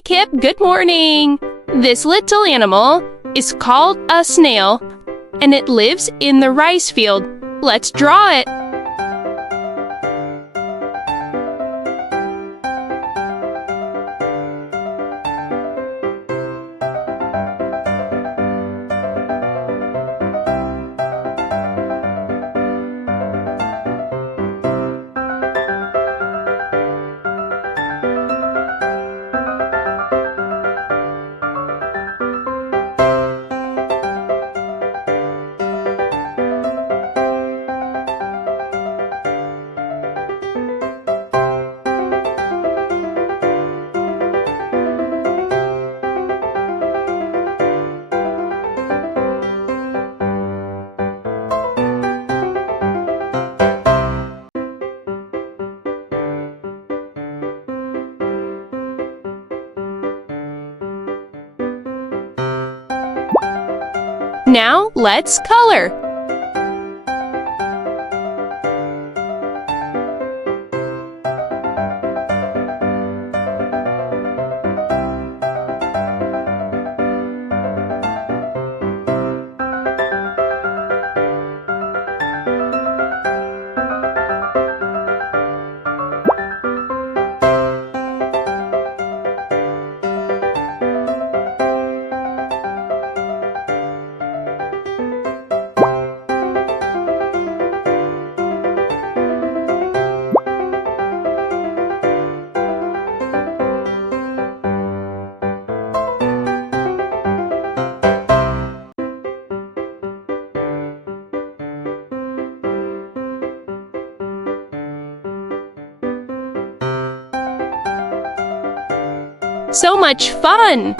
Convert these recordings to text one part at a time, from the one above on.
Hi, Kip. Good morning. This little animal is called a snail, and it lives in the rice field. Let's draw it. Now let's color. So much fun!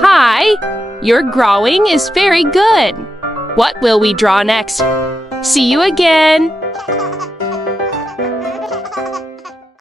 Hi! Your drawing is very good. What will we draw next? See you again!